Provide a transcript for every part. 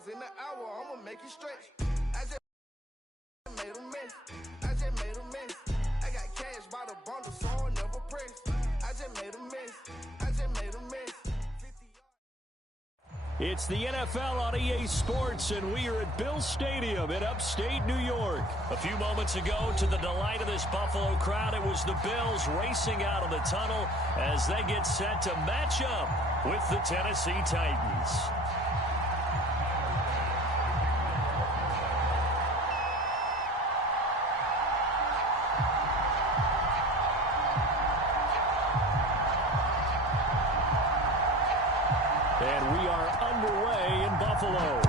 miles in the hour, I'ma make it stretch. I just made a mess. I just made a mess. I got cash by the bundle, so I never press. I just made a mess. I just made a mess. It's the NFL on EA Sports, and we are at Bill Stadium in upstate New York. A few moments ago, to the delight of this Buffalo crowd, it was the Bills racing out of the tunnel as they get set to match up with the Tennessee Titans. And we are underway in Buffalo.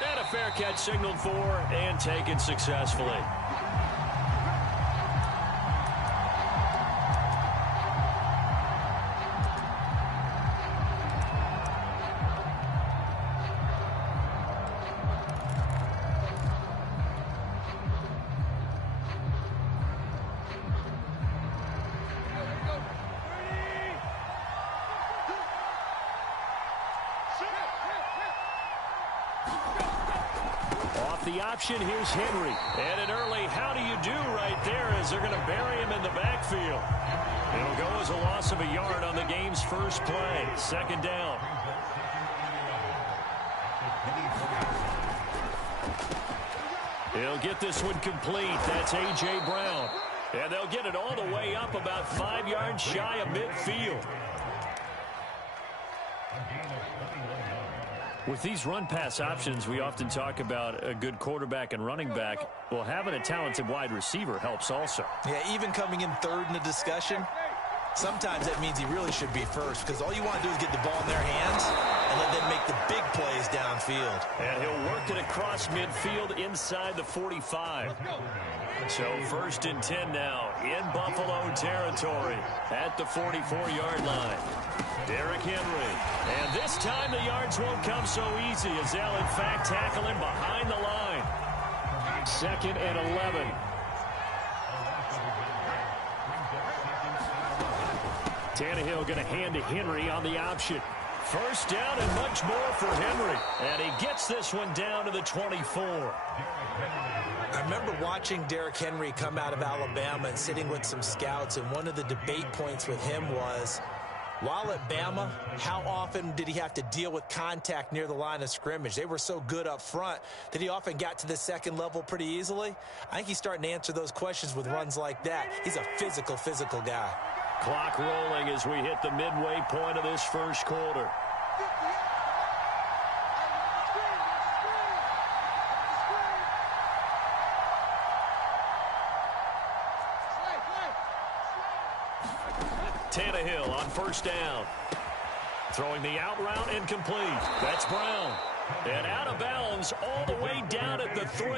And a fair catch signaled for and taken successfully. The option, here's Henry. And an early how do you do right there as they're going to bury him in the backfield. It'll go as a loss of a yard on the game's first play. Second down. He'll get this one complete. That's A.J. Brown. And they'll get it all the way up about 5 yards shy of midfield. With these run-pass options, we often talk about a good quarterback and running back. Well, having a talented wide receiver helps also. Yeah, even coming in third in the discussion, sometimes that means he really should be first because all you want to do is get the ball in their hands and let them make the big plays downfield. And he'll work it across midfield inside the 45. So 1st and 10 now in Buffalo territory at the 44-yard line. Derrick Henry. And this time the yards won't come so easy as they'll in fact tackle him behind the line. 2nd and 11. Tannehill going to hand to Henry on the option. First down and much more for Henry. And he gets this one down to the 24. I remember watching Derrick Henry come out of Alabama and sitting with some scouts, and one of the debate points with him was, while at Bama, how often did he have to deal with contact near the line of scrimmage? They were so good up front that he often got to the second level pretty easily. I think he's starting to answer those questions with runs like that. He's a physical guy. Clock rolling as we hit the midway point of this first quarter. Tannehill on first down. Throwing the out route incomplete. That's Brown. And out of bounds all the way down at the 3.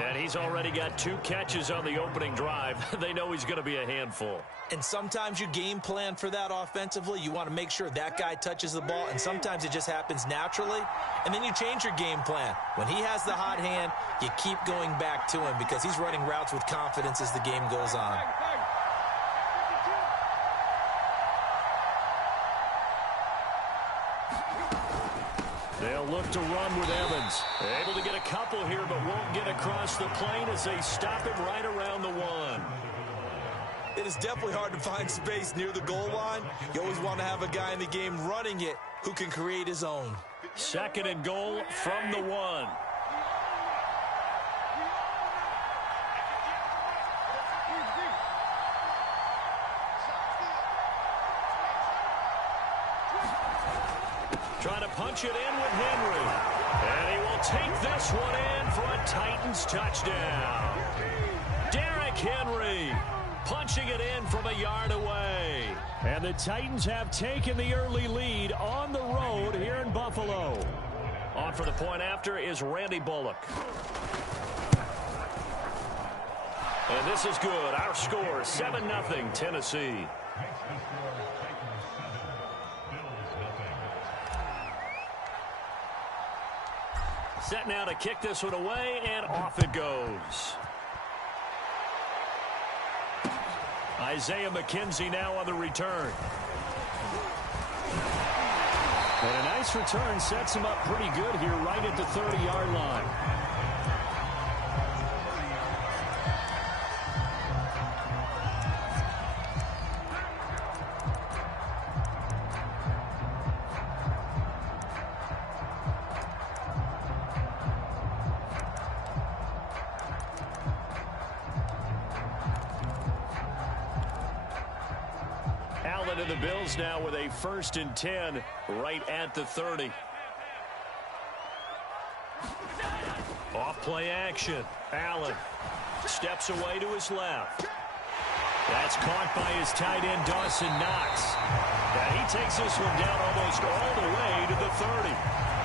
And he's already got 2 catches on the opening drive. They know he's going to be a handful. And sometimes you game plan for that offensively. You want to make sure that guy touches the ball, and sometimes it just happens naturally. And then you change your game plan. When he has the hot hand, you keep going back to him because he's running routes with confidence as the game goes on. They'll look to run with Evans. Able to get a couple here, but won't get across the plane as they stop him right around the 1. It is definitely hard to find space near the goal line. You always want to have a guy in the game running it who can create his own. 2nd and goal from the 1. Trying to punch it in with Henry. And he will take this one in for a Titans touchdown. Derrick Henry punching it in from a yard away. And the Titans have taken the early lead on the road here in Buffalo. On for the point after is Randy Bullock. And this is good. Our score, 7-0 Tennessee. Set now to kick this one away, and off it goes. Isaiah McKenzie now on the return. this return sets him up pretty good here right at the 30-yard line. Allen and the Bills now with a 1st and 10 right at the 30. Off play action. Allen steps away to his left. That's caught by his tight end, Dawson Knox. Now he takes this one down almost all the way to the 30.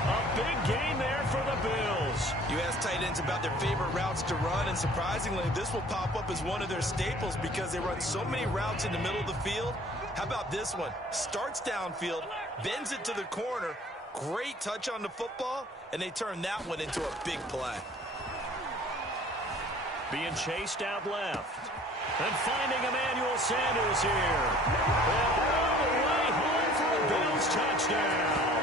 A big gain there for the Bills. You ask tight ends about their favorite routes to run, and surprisingly, this will pop up as one of their staples because they run so many routes in the middle of the field. How about this one? Starts downfield, bends it to the corner, great touch on the football, and they turn that one into a big play. Being chased out left. And finding Emmanuel Sanders here. And all the way home for a Bills touchdown.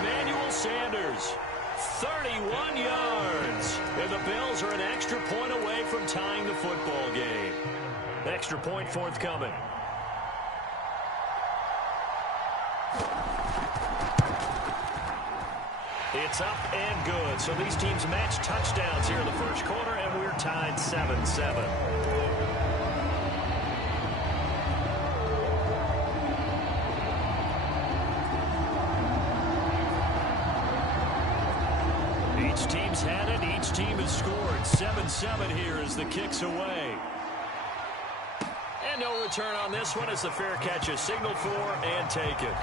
Emmanuel Sanders, 31 yards. And the Bills are an extra point away from tying the football game. Extra point forthcoming. It's up and good. So these teams match touchdowns here in the first quarter, and we're tied 7-7. Each team's had it. Each team has scored. 7-7 here as the kick's away. And no return on this one as the fair catch is signaled for and taken.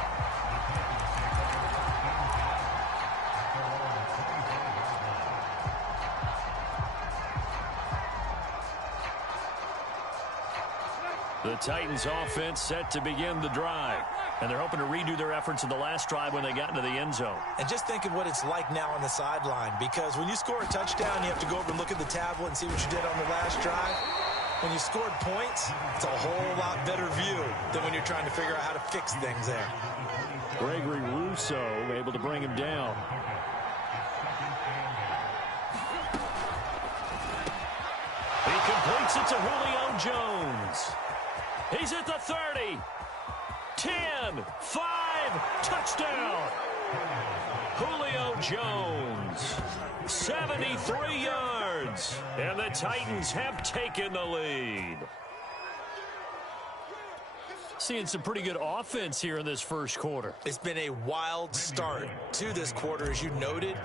The Titans offense set to begin the drive. And they're hoping to redo their efforts in the last drive when they got into the end zone. And just think of what it's like now on the sideline, because when you score a touchdown, you have to go over and look at the tablet and see what you did on the last drive. When you scored points, it's a whole lot better view than when you're trying to figure out how to fix things there. Gregory Rousseau able to bring him down. He completes it to Julio Jones. He's at the 30. 10, 5, touchdown. Julio Jones, 73 yards. And the Titans have taken the lead. Seeing some pretty good offense here in this first quarter. It's been a wild start to this quarter, as you noted.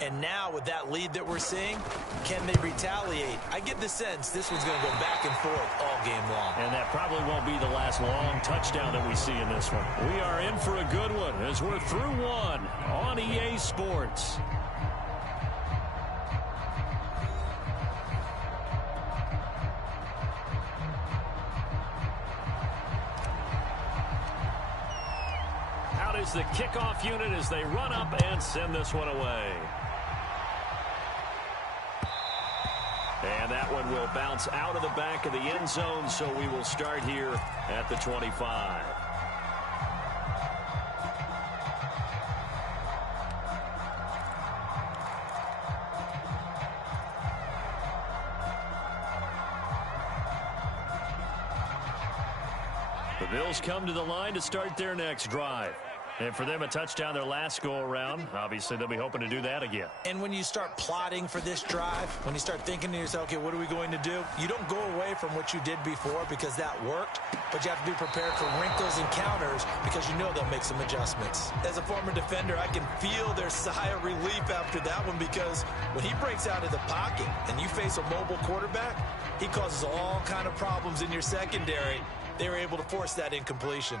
And now with that lead that we're seeing, can they retaliate? I get the sense this one's going to go back and forth all game long. And that probably won't be the last long touchdown that we see in this one. We are in for a good one as we're through one on EA Sports. Out is the kickoff unit as they run up and send this one away. And that one will bounce out of the back of the end zone, so we will start here at the 25. The Bills come to the line to start their next drive. And for them, a touchdown their last go-around. Obviously, they'll be hoping to do that again. And when you start plotting for this drive, when you start thinking to yourself, okay, what are we going to do? You don't go away from what you did before because that worked, but you have to be prepared for wrinkles and counters because you know they'll make some adjustments. As a former defender, I can feel their sigh of relief after that one because when he breaks out of the pocket and you face a mobile quarterback, he causes all kind of problems in your secondary. They were able to force that incompletion.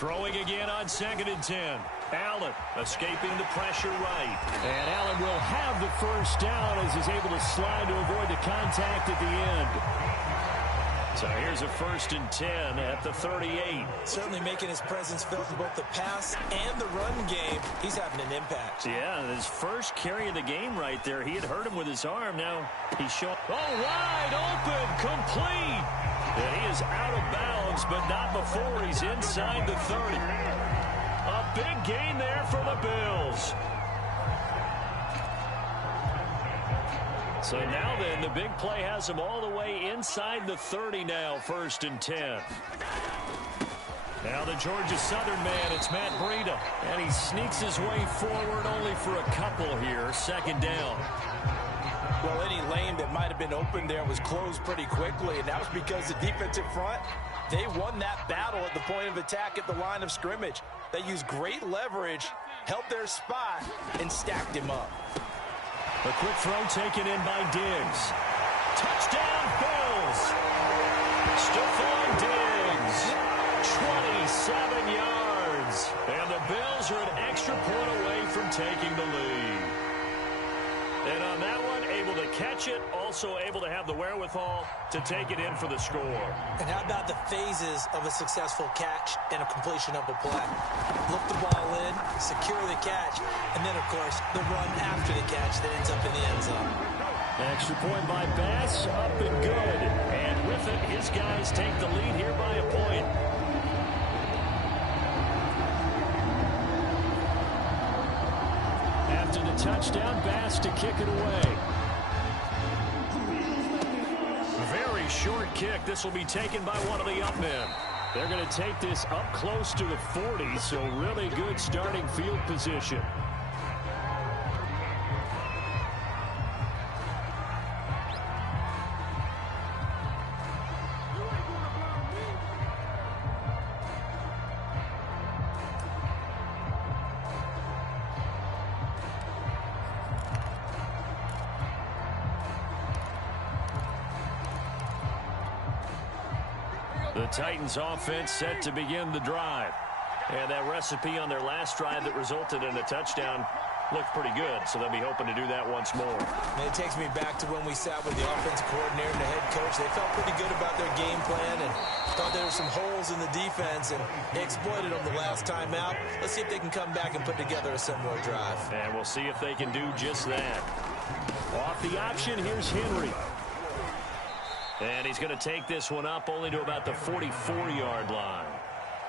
Throwing again on 2nd and 10. Allen escaping the pressure right. And Allen will have the first down as he's able to slide to avoid the contact at the end. So here's a 1st and 10 at the 38. Certainly making his presence felt in both the pass and the run game. He's having an impact. Yeah, his first carry of the game right there. He had hurt him with his arm. Now he's showing. Oh, wide open, complete. And he is out of bounds, but not before he's inside the 30. A big gain there for the Bills. So now then, the big play has him all the way inside the 30 now, 1st and 10. Now the Georgia Southern man, it's Matt Breida. And he sneaks his way forward only for a couple here, 2nd down. Well, any lane that might have been open there was closed pretty quickly, and that was because the defensive front, they won that battle at the point of attack at the line of scrimmage. They used great leverage, held their spot, and stacked him up. A quick throw taken in by Diggs. Touchdown, Bills. Stephon Diggs, 27 yards. And the Bills are an extra point away from taking the lead. And on that one, able to catch it, also able to have the wherewithal to take it in for the score. And how about the phases of a successful catch and a completion of a play? Look the ball in, secure the catch, and then, of course, the run after the catch that ends up in the end zone. Extra point by Bass, up and good. And with it, his guys take the lead here by a point. After the touchdown, Bass to kick it away. Very short kick. This will be taken by one of the up men. They're going to take this up close to the 40, so really good starting field position. The Titans offense set to begin the drive. And that recipe on their last drive that resulted in a touchdown looked pretty good, so they'll be hoping to do that once more. And it takes me back to when we sat with the offensive coordinator and the head coach. They felt pretty good about their game plan and thought there were some holes in the defense, and they exploited them the last time out. Let's see if they can come back and put together a similar drive. And we'll see if they can do just that. Off the option, here's Henry. And he's going to take this one up only to about the 44-yard line.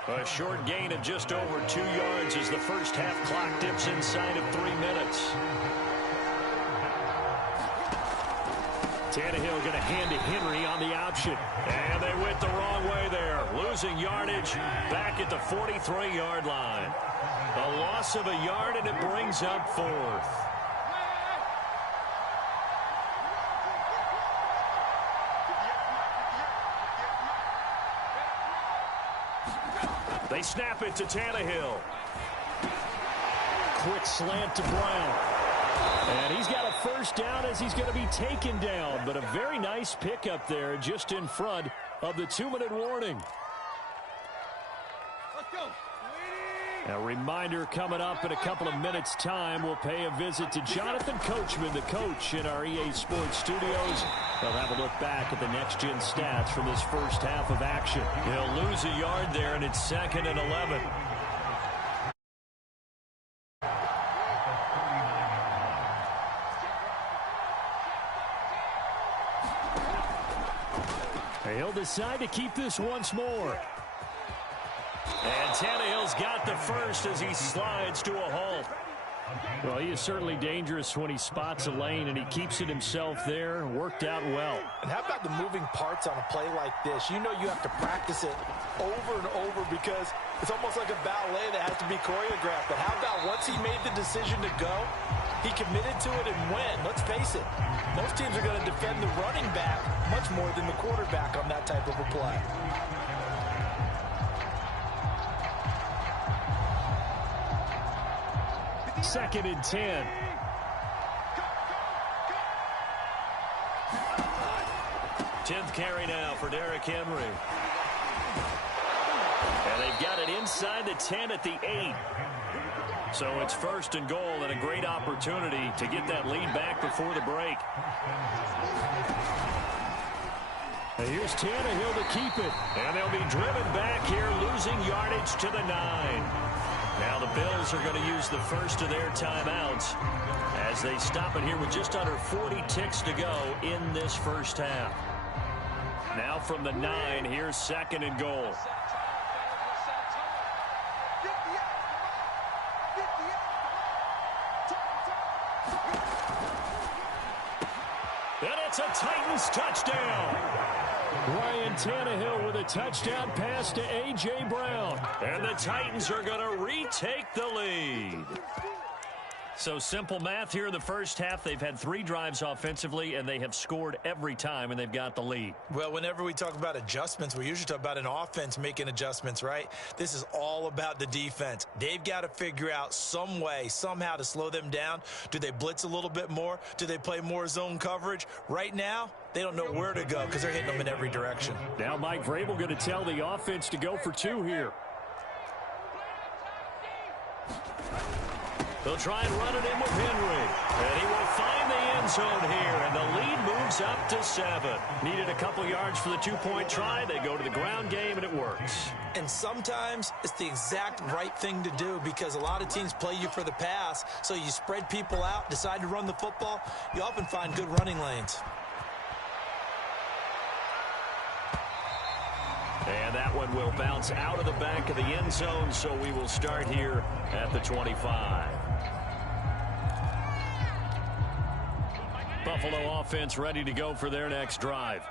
A short gain of just over 2 yards as the first half clock dips inside of 3 minutes. Tannehill going to hand to Henry on the option. And they went the wrong way there. Losing yardage back at the 43-yard line. A loss of a yard, and it brings up 4th. They snap it to Tannehill. Quick slant to Brown. And he's got a first down as he's going to be taken down. But a very nice pickup there just in front of the 2-minute warning. Let's go. A reminder coming up in a couple of minutes' time. We'll pay a visit to Jonathan Coachman, the coach in our EA Sports studios. They'll have a look back at the next-gen stats from this first half of action. He'll lose a yard there, and it's 2nd and 11. He'll decide to keep this once more. And Tannehill's got the first as he slides to a halt. Well, he is certainly dangerous when he spots a lane, and he keeps it himself there. Worked out well. And how about the moving parts on a play like this? You know you have to practice it over and over because it's almost like a ballet that has to be choreographed. But how about once he made the decision to go, he committed to it and went. Let's face it, most teams are going to defend the running back much more than the quarterback on that type of a play. Second and 10. Tenth carry now for Derrick Henry. And they've got it inside the 10 at the 8. So it's 1st and goal, and a great opportunity to get that lead back before the break. And here's Tannehill to keep it. And they'll be driven back here, losing yardage to the 9. Now the Bills are going to use the first of their timeouts as they stop it here with just under 40 ticks to go in this first half. Now from the 9, here's 2nd and goal. And it's a Titans touchdown. Ryan Tannehill with a touchdown pass to A.J. Brown. And the Titans are going to retake the lead. So simple math here in the first half. They've had 3 drives offensively, and they have scored every time, and they've got the lead. Well, whenever we talk about adjustments, we usually talk about an offense making adjustments, right? This is all about the defense. They've got to figure out some way, somehow to slow them down. Do they blitz a little bit more? Do they play more zone coverage? Right now, they don't know where to go because they're hitting them in every direction. Now Mike Vrabel going to tell the offense to go for 2 here. They'll try and run it in with Henry. And he will find the end zone here. And the lead moves up to 7. Needed a couple yards for the 2-point try. They go to the ground game, and it works. And sometimes it's the exact right thing to do because a lot of teams play you for the pass. So you spread people out, decide to run the football. You often find good running lanes. And that one will bounce out of the back of the end zone, so we will start here at the 25. Buffalo offense ready to go for their next drive.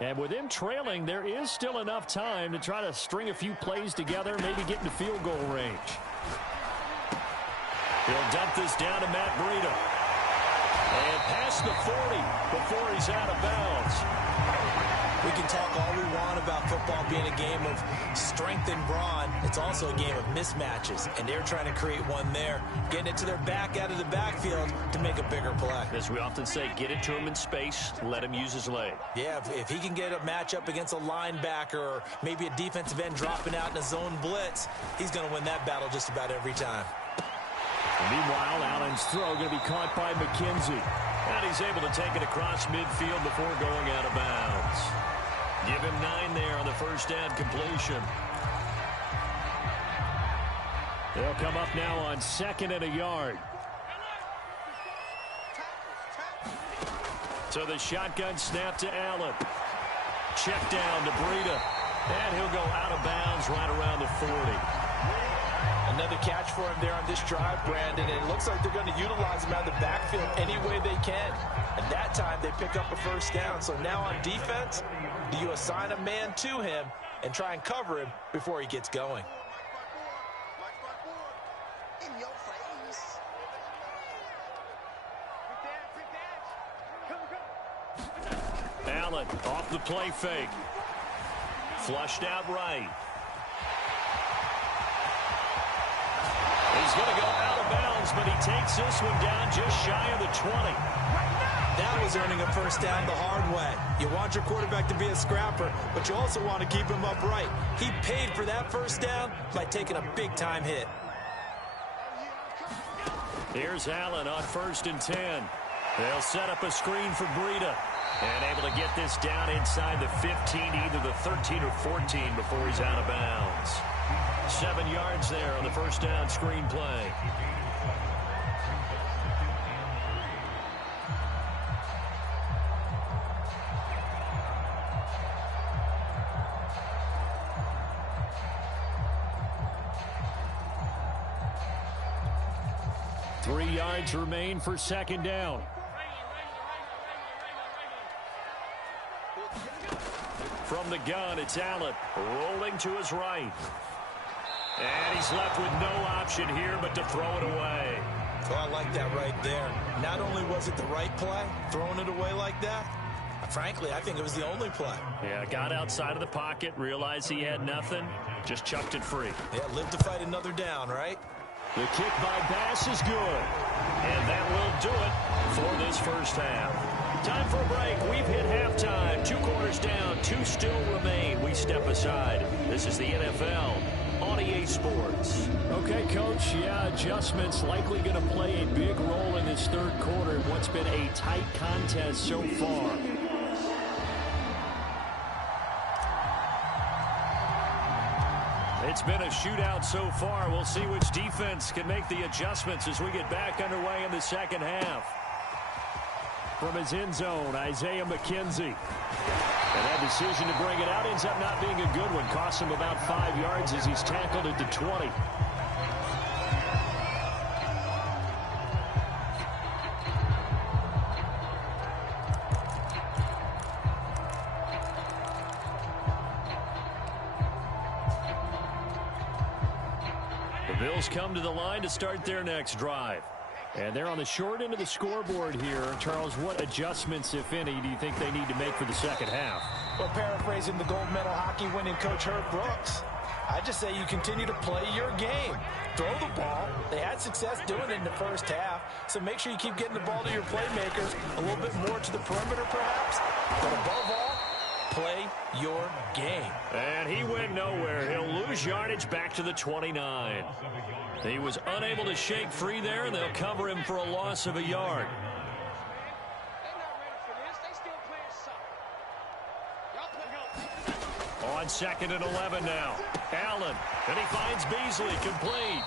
And with them trailing, there is still enough time to try to string a few plays together, maybe get into field goal range. He'll dump this down to Matt Breida. And past the 40 before he's out of bounds. We can talk all we want about football being a game of strength and brawn. It's also a game of mismatches, and they're trying to create one there, getting it to their back out of the backfield to make a bigger play. As we often say, get it to him in space, let him use his leg. Yeah, if he can get a matchup against a linebacker or maybe a defensive end dropping out in a zone blitz, he's going to win that battle just about every time. Meanwhile, Allen's throw going to be caught by McKenzie. And he's able to take it across midfield before going out of bounds. Give him 9 there on the first down completion. They'll come up now on 2nd and a yard. So the shotgun snap to Allen. Check down to Breida. And he'll go out of bounds right around the 40. Another catch for him there on this drive, Brandon, and it looks like they're going to utilize him out of the backfield any way they can. And that time they pick up a first down. So now on defense, do you assign a man to him and try and cover him before he gets going? In your face. Allen off the play fake. Flushed out right. He's going to go out of bounds, but he takes this one down just shy of the 20. That was earning a first down the hard way. You want your quarterback to be a scrapper, but you also want to keep him upright. He paid for that first down by taking a big-time hit. Here's Allen on 1st and 10. They'll set up a screen for Breida. And able to get this down inside the 15, either the 13 or 14 before he's out of bounds. 7 yards there on the first down screen play. Three yards remain for 2nd down. From the gun, it's Allen rolling to his right. And he's left with no option here but to throw it away. Oh, I like that right there. Not only was it the right play, throwing it away like that, frankly, I think it was the only play. Yeah, got outside of the pocket, realized he had nothing, just chucked it free. Yeah, live to fight another down, right? The kick by Bass is good. And that will do it for this first half. Time for a break. We've hit halftime. 2 quarters down, 2 still remain. We step aside. This is the NFL on EA Sports. Okay, Coach, yeah, adjustments likely going to play a big role in this 3rd quarter in what's been a tight contest so far. It's been a shootout so far. We'll see which defense can make the adjustments as we get back underway in the second half. From his end zone, Isaiah McKenzie. And that decision to bring it out ends up not being a good one. Costs him about 5 yards as he's tackled at the 20. The Bills come to the line to start their next drive. And they're on the short end of the scoreboard here. Charles, what adjustments, if any, do you think they need to make for the second half? Well, paraphrasing the gold medal hockey winning coach Herb Brooks, I just say you continue to play your game. Throw the ball. They had success doing it in the first half, so make sure you keep getting the ball to your playmakers, a little bit more to the perimeter perhaps, but above all, play your game. And he went nowhere. He'll lose yardage back to the 29. He was unable to shake free there, and they'll cover him for a loss of a yard. On 2nd and 11 now. Allen, and he finds Beasley, complete.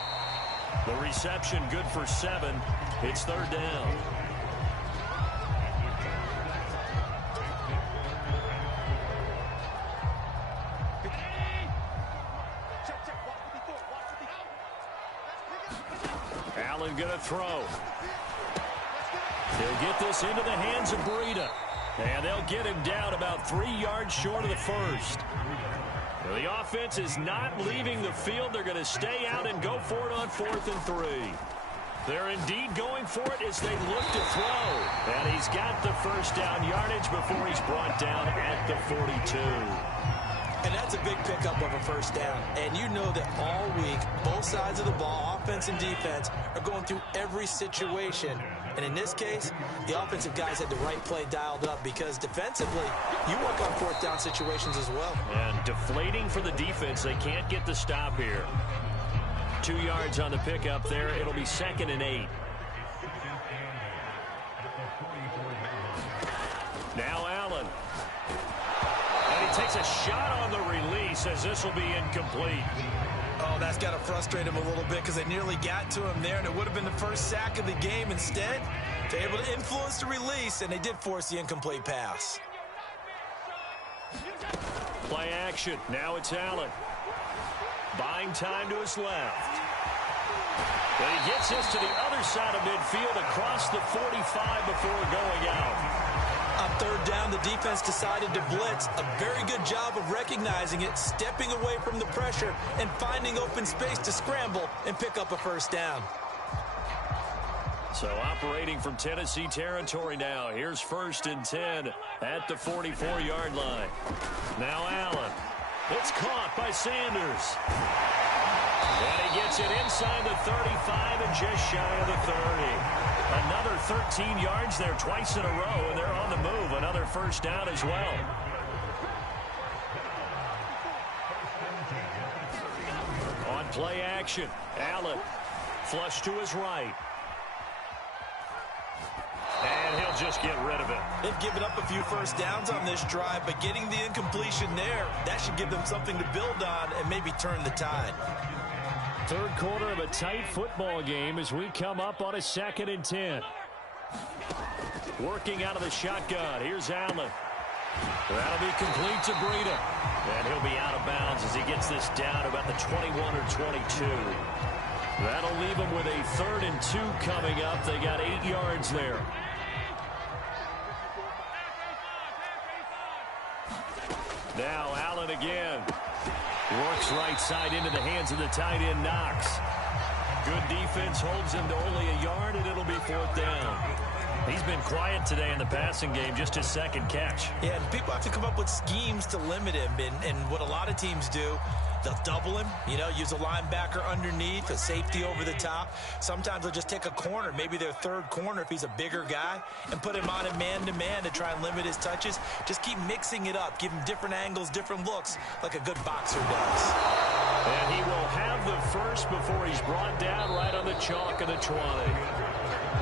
The reception good for 7. It's 3rd down. Allen gonna throw. They'll get this into the hands of Breida. And they'll get him down about 3 yards short of the first. Well, the offense is not leaving the field. They're going to stay out and go for it on 4th and 3. They're indeed going for it as they look to throw. And he's got the first down yardage before he's brought down at the 42. And that's a big pickup of a first down. And you know that all week, both sides of the ball, offense and defense, are going through every situation. And in this case, the offensive guys had the right play dialed up because defensively, you work on 4th down situations as well. And deflating for the defense. They can't get the stop here. 2 yards on the pickup there. It'll be 2nd and 8. Now Allen. And he takes a shot on the release as this will be incomplete. Oh, that's got to frustrate him a little bit because they nearly got to him there, and it would have been the first sack of the game. Instead, they're able to influence the release, and they did force the incomplete pass. Play action. Now it's Allen. Buying time to his left. But he gets this to the other side of midfield across the 45 before going out. On 3rd down, the defense decided to blitz. A very good job of recognizing it, stepping away from the pressure, and finding open space to scramble and pick up a first down. So operating from Tennessee territory now. Here's 1st and 10 at the 44-yard line. Now Allen. It's caught by Sanders. And he gets it inside the 35 and just shy of the 30. Another 13 yards there twice in a row, and they're on the move. Another first down as well. On play action, Allen flush to his right. And he'll just get rid of it. They've given up a few first downs on this drive, but getting the incompletion there, that should give them something to build on and maybe turn the tide. 3rd quarter of a tight football game as we come up on a 2nd and 10. Working out of the shotgun. Here's Allen. That'll be complete to Breida. And he'll be out of bounds as he gets this down about the 21 or 22. That'll leave him with a 3rd and 2 coming up. They got 8 yards there. Now Allen again. Works right side into the hands of the tight end, Knox. Good defense holds him to only a yard, and it'll be 4th down. He's been quiet today in the passing game, just his 2nd catch. Yeah, and people have to come up with schemes to limit him, and what a lot of teams do, they'll double him, use a linebacker underneath, a safety over the top. Sometimes they'll just take a corner, maybe their 3rd corner if he's a bigger guy, and put him on a man-to-man to try and limit his touches. Just keep mixing it up, give him different angles, different looks, like a good boxer does. And he will have the first before he's brought down right on the chalk of the 20.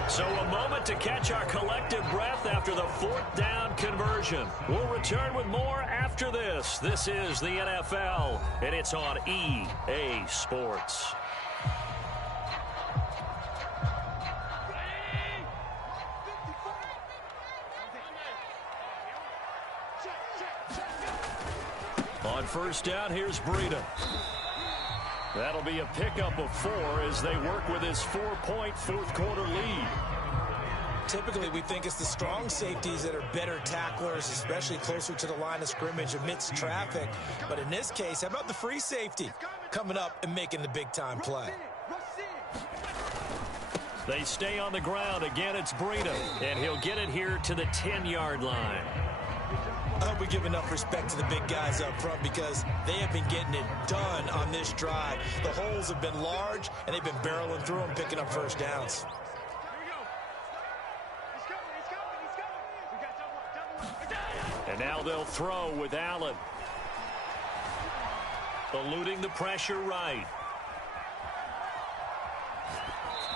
So a moment to catch our collective breath after the 4th down two-point conversion. We'll return with more after this. This is the NFL, and it's on EA Sports. On first down, here's Breida. That'll be a pickup of 4 as they work with his 4-point fourth-quarter lead. Typically, we think it's the strong safeties that are better tacklers, especially closer to the line of scrimmage amidst traffic. But in this case, how about the free safety coming up and making the big-time play? They stay on the ground. Again, it's Breida, and he'll get it here to the 10-yard line. I hope we give enough respect to the big guys up front because they have been getting it done on this drive. The holes have been large, and they've been barreling through them, picking up first downs. And now they'll throw with Allen. Eluding the pressure right.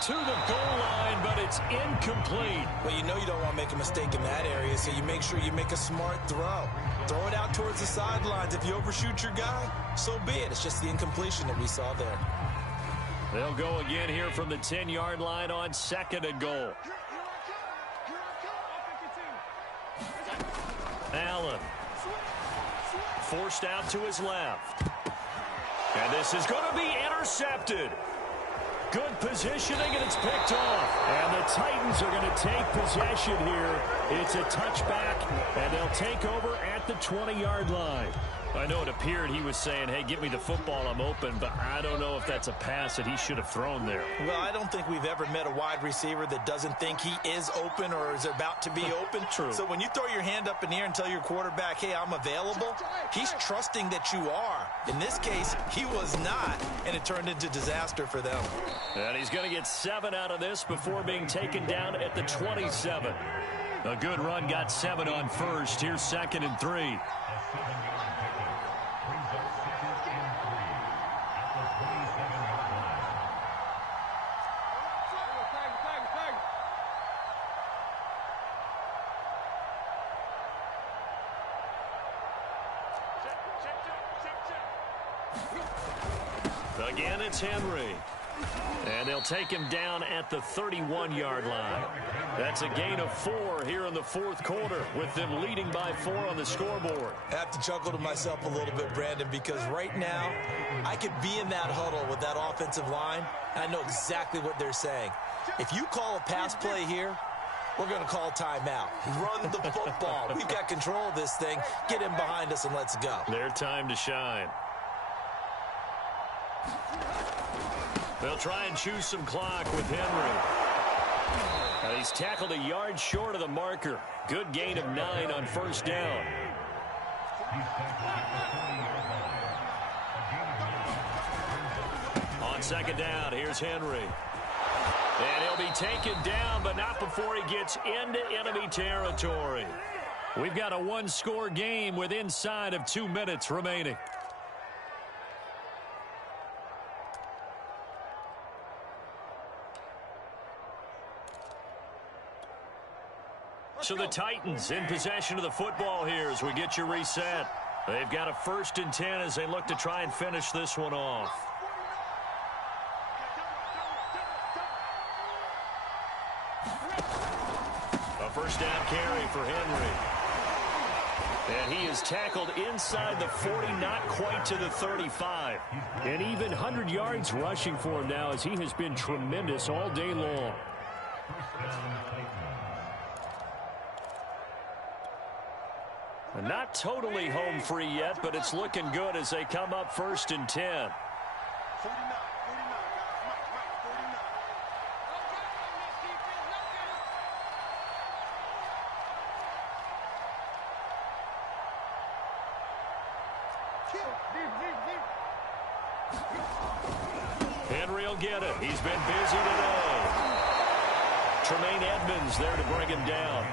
To the goal line, but it's incomplete. Well, you know you don't want to make a mistake in that area, so you make sure you make a smart throw. Throw it out towards the sidelines. If you overshoot your guy, so be it. It's just the incompletion that we saw there. They'll go again here from the 10-yard line on second and goal. Allen. Forced out to his left. And this is going to be intercepted. Good positioning, and it's picked off. And the Titans are going to take possession here. It's a touchback, and they'll take over at the 20-yard line. I know it appeared he was saying, hey, give me the football, I'm open, but I don't know if that's a pass that he should have thrown there. Well, I don't think we've ever met a wide receiver that doesn't think he is open or is about to be open. True. So when you throw your hand up in the air and tell your quarterback, hey, I'm available, he's trusting that you are. In this case, he was not, and it turned into disaster for them. And he's going to get 7 out of this before being taken down at the 27. A good run, got 7 on first. Here's 2nd and 3. Again, it's Henry. And they'll take him down at the 31-yard line. That's a gain of 4 here in the fourth quarter, with them leading by 4 on the scoreboard. I have to chuckle to myself a little bit, Brandon, because right now I could be in that huddle with that offensive line, and I know exactly what they're saying. If you call a pass play here, we're going to call timeout. Run the football. We've got control of this thing. Get him behind us and let's go. Their time to shine. They'll try and choose some clock with Henry. Now he's tackled a yard short of the marker. Good gain of 9 on first down. On second down, here's Henry. And he'll be taken down, but not before he gets into enemy territory. We've got a one-score game with inside of 2 minutes remaining. So the Titans in possession of the football here as we get you reset. They've got a 1st and 10 as they look to try and finish this one off. A first down carry for Henry. And he is tackled inside the 40, not quite to the 35. And even 100 yards rushing for him now as he has been tremendous all day long. Not totally home free yet, but it's looking good as they come up 1st and 10. Henry will get it. He's been busy today. Tremaine Edmonds there to bring him down.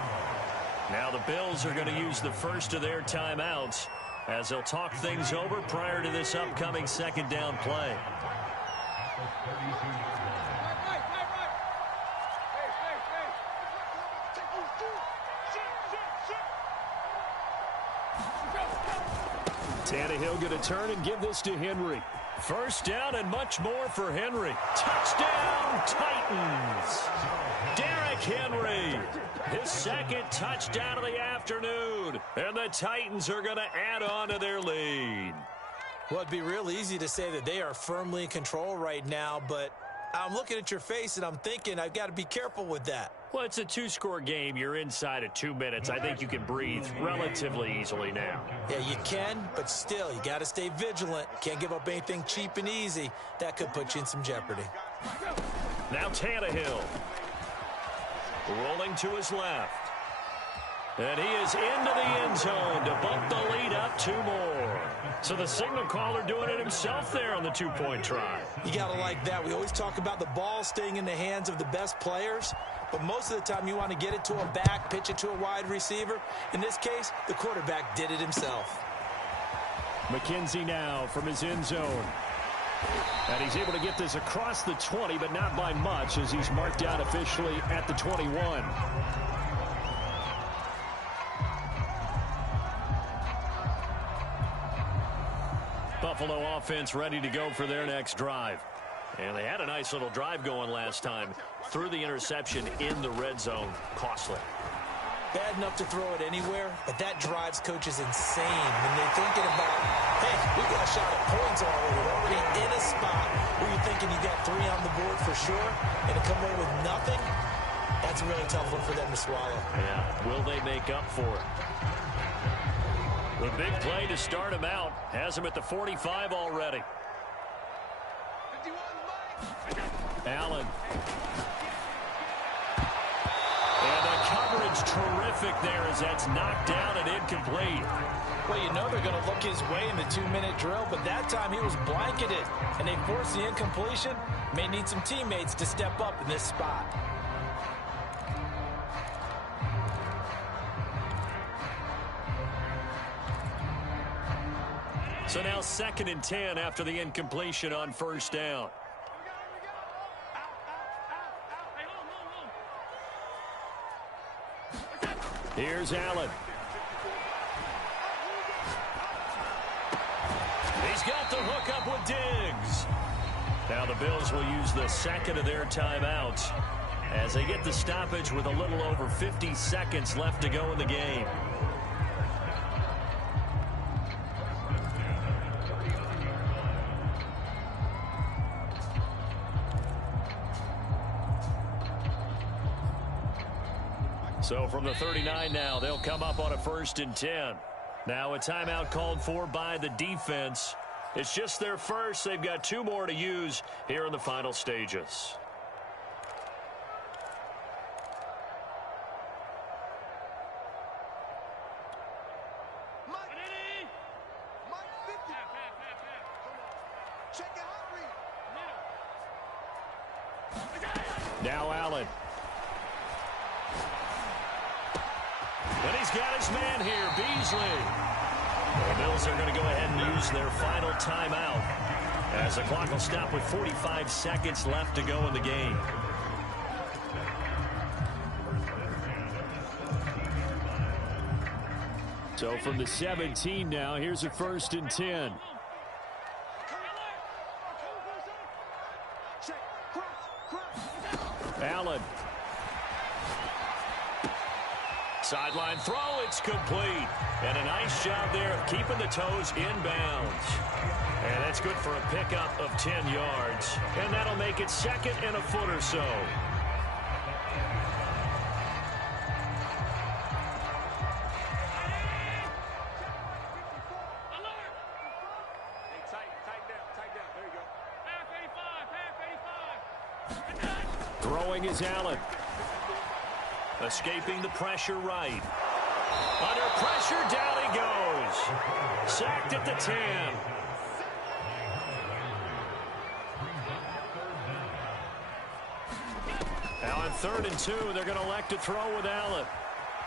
Now the Bills are going to use the first of their timeouts as they'll talk things over prior to this upcoming 2nd down play. Tannehill going to turn and give this to Henry. First down and much more for Henry. Touchdown, Titans. Derrick Henry, his second touchdown of the afternoon. And the Titans are going to add on to their lead. Well, it'd be real easy to say that they are firmly in control right now, but I'm looking at your face and I'm thinking I've got to be careful with that. Well, it's a two-score game. You're inside of 2 minutes. I think you can breathe relatively easily now. Yeah, you can, but still, you got to stay vigilant. Can't give up anything cheap and easy. That could put you in some jeopardy. Now Tannehill. Rolling to his left. And he is into the end zone to bump the lead up 2 more. So the signal caller doing it himself there on the two-point try. You got to like that. We always talk about the ball staying in the hands of the best players, but most of the time you want to get it to a back, pitch it to a wide receiver. In this case, the quarterback did it himself. McKenzie now from his end zone. And he's able to get this across the 20, but not by much, as he's marked out officially at the 21. Buffalo offense ready to go for their next drive. And they had a nice little drive going last time. Threw the interception in the red zone. Costly. Bad enough to throw it anywhere, but that drives coaches insane when they're thinking about, hey, we got a shot at points already. We're already in a spot where you're thinking you got 3 on the board for sure, and to come away with nothing, that's a really tough one for them to swallow. Yeah, will they make up for it? The big play to start him out has him at the 45 already. Allen. And the coverage terrific there as that's knocked down and incomplete. Well, you know they're going to look his way in the 2-minute drill, but that time he was blanketed, and they forced the incompletion. May need some teammates to step up in this spot. So now 2nd and 10 after the incompletion on first down. Here's Allen. He's got the hook up with Diggs. Now the Bills will use the second of their timeouts as they get the stoppage with a little over 50 seconds left to go in the game. So from the 39 now, they'll come up on a 1st and 10. Now a timeout called for by the defense. It's just their first. They've got 2 more to use here in the final stages. Now Allen. And he's got his man here, Beasley. The Bills are going to go ahead and use their final timeout as the clock will stop with 45 seconds left to go in the game. So from the 17 now, here's a 1st and 10. Allen. Sideline throw, it's complete. And a nice job there of keeping the toes inbounds. And that's good for a pickup of 10 yards. And that'll make it 2nd and a foot or so. Throwing is Allen. Escaping the pressure right. Under pressure, down he goes. Sacked at the 10. Now on 3rd and 2, they're going to elect to throw with Allen.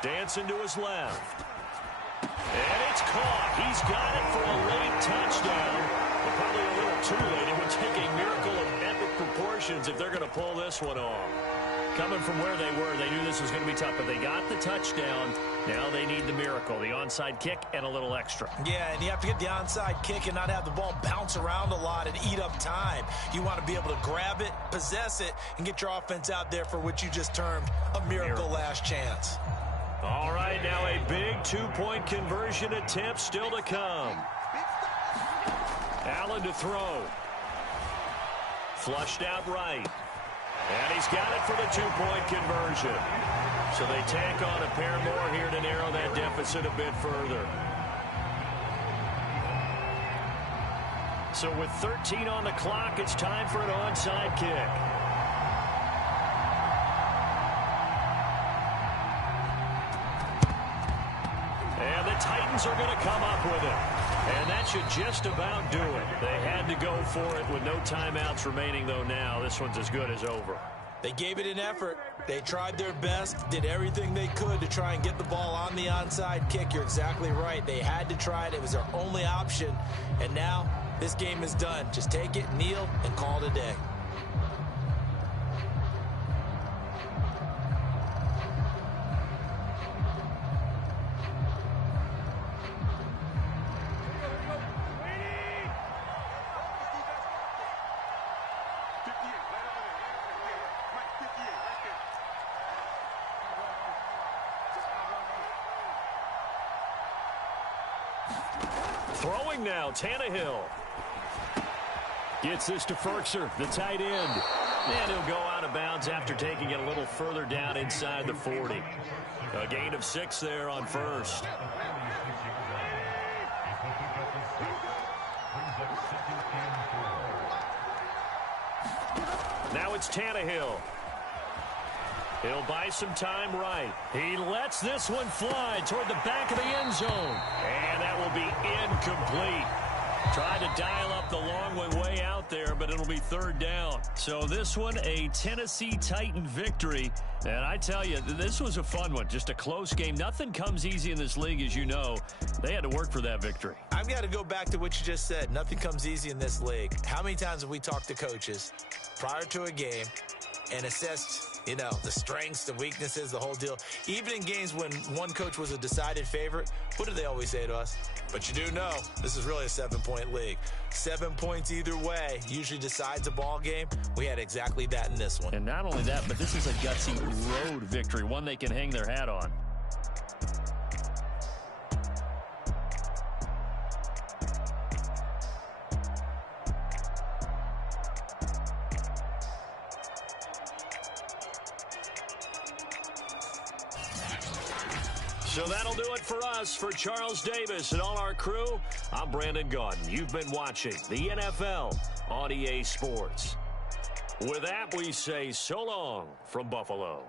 Dancing to his left. And it's caught. He's got it for a late touchdown. But probably a little too late. It would take a miracle of epic proportions if they're going to pull this one off. Coming from where they were, they knew this was going to be tough, but they got the touchdown. Now they need the miracle, the onside kick and a little extra. Yeah, and you have to get the onside kick and not have the ball bounce around a lot and eat up time. You want to be able to grab it, possess it, and get your offense out there for what you just termed a miracle last chance. All right, now a big 2-point conversion attempt still to come. Allen to throw. Flushed out right. And he's got it for the 2-point conversion. So they tack on a pair more here to narrow that deficit a bit further. So with 13 on the clock, it's time for an onside kick. And the Titans are going to come up with it. And that should just about do it. They had to go for it with no timeouts remaining, though now. This one's as good as over. They gave it an effort. They tried their best, did everything they could to try and get the ball on the onside kick. You're exactly right. They had to try it. It was their only option. And now this game is done. Just take it, kneel, and call it a day. Throwing now, Tannehill. Gets this to Ferkser, the tight end. And he'll go out of bounds after taking it a little further down inside the 40. A gain of 6 there on first. Now it's Tannehill. He'll buy some time right. He lets this one fly toward the back of the end zone. And that will be incomplete. Tried to dial up the long way out there, but it'll be third down. So this one, a Tennessee Titan victory. And I tell you, this was a fun one. Just a close game. Nothing comes easy in this league, as you know. They had to work for that victory. I've got to go back to what you just said. Nothing comes easy in this league. How many times have we talked to coaches prior to a game and assessed, you know, the strengths, the weaknesses, the whole deal? Even in games when one coach was a decided favorite, what do they always say to us? But you do know this is really a 7-point league. 7 points either way usually decides a ball game. We had exactly that in this one. And not only that, but this is a gutsy road victory, one they can hang their hat on. So that'll do it for us. For Charles Davis and all our crew, I'm Brandon Gaudin. You've been watching the NFL on EA Sports. With that, we say so long from Buffalo.